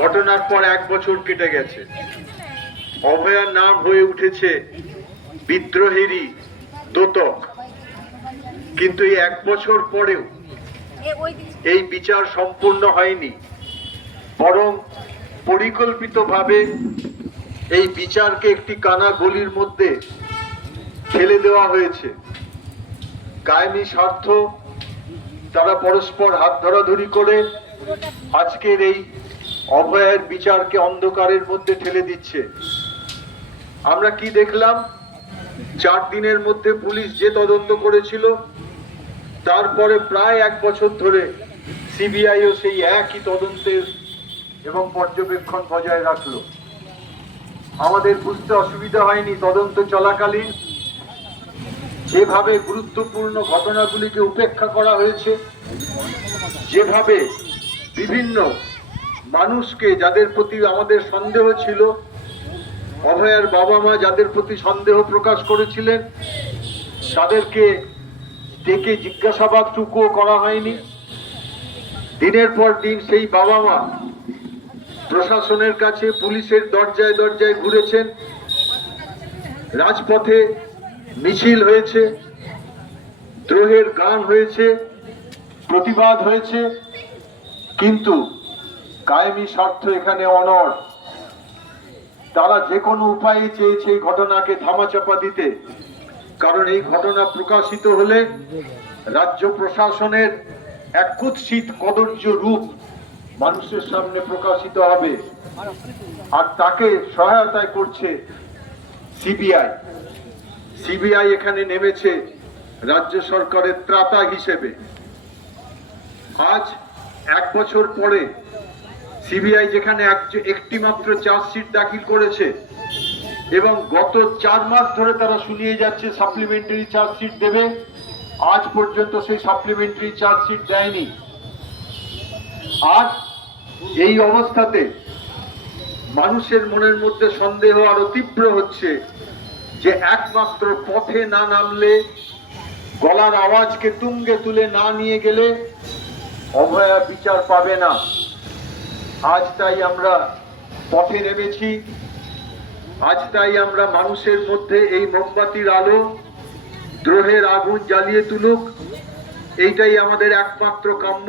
ঘটনার পর এক বছর কেটে গেছে। অভয়ার নাম হয়ে উঠেছে বিদ্রোহেরই দোতক। কিন্তু এই এক বছর পরেও এই বিচার সম্পূর্ণ হয়নি। বরং পরিকল্পিতভাবে এই বিচারকে একটি কানা গলির মধ্যে ঠেলে দেওয়া হয়েছে। কায়েমি স্বার্থ তারা পরস্পর হাত ধরাধরি করে আজকের এই অভয়ের বিচারকে অন্ধকারের মধ্যে ঠেলে দিচ্ছে। আমরা কি দেখলাম? চার দিনের মধ্যে পুলিশ যে তদন্ত করেছিল, তারপরে প্রায় এক বছর ধরে সিবিআইও সেই একই তদন্তের এবং পর্যবেক্ষণ বজায় রাখল। আমাদের বুঝতে অসুবিধা হয়নি তদন্ত চলাকালীন। যেভাবে গুরুত্বপূর্ণ ঘটনাগুলিকে উপেক্ষা করা হয়েছে, যেভাবে বিভিন্ন মানুষকে যাদের প্রতি আমাদের সন্দেহ ছিল, অভয়ের বাবা মা যাদের প্রতি সন্দেহ প্রকাশ করেছিলেন, তাদেরকে ডেকে জিজ্ঞাসাবাদটুকুও করা হয়নি। দিনের পর দিন সেই বাবা মা প্রশাসনের কাছে, পুলিশের দরজায় দরজায় ঘুরেছেন। রাজপথে মিছিল হয়েছে, দ্রোহের গান হয়েছে, প্রতিবাদ হয়েছে। কিন্তু কায়েমি স্বার্থ এখানে অনড়। তারা যে কোনো উপায়ে চেয়েছে এই ঘটনাকে ধামাচাপা দিতে। কারণ এই ঘটনা প্রকাশিত হলে রাজ্য প্রশাসনের এক কুৎসিত কদর্য রূপ মানুষের সামনে প্রকাশিত হবে। আর তাকে সহায়তায় করছে সিবিআই। সিবিআই এখানে নেমেছে রাজ্য সরকারের ত্রাতা হিসেবে। আজ এক বছর পরে সিবিআই যেখানে এক- একটি মাত্র চার্জশিট দাখিল করেছে এবং গত চার মাস ধরে তারা শুনিয়ে যাচ্ছে সাপ্লিমেন্টারি চার্জশিট দেবে। আজ পর্যন্ত সেই সাপ্লিমেন্টারি চার্জশিট দেয়নি। আজ এই অবস্থাতে মানুষের মনের মধ্যে সন্দেহ আরও তীব্র হচ্ছে যে একমাত্র পথে না নামলে, গলার আওয়াজকে তুঙ্গে তুলে না নিয়ে গেলে অভয়া বিচার পাবে না। আজ তাই আমরা পথে নেমেছি। আজ তাই আমরা মানুষের মধ্যে এই মোমবাতির আলো, দ্রোহের আগুন জ্বালিয়ে তুলুক। এইটাই আমাদের একমাত্র কাম্য।